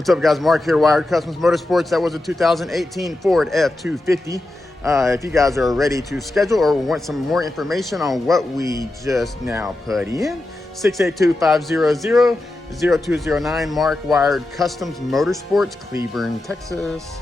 What's up, guys? Mark here, Wired Kustoms Motorsports. That was a 2018 Ford F-250. If you guys are ready to schedule or want some more information on what we just now put in, 682-500-0209, Mark, Wired Kustoms Motorsports, Cleburne, Texas.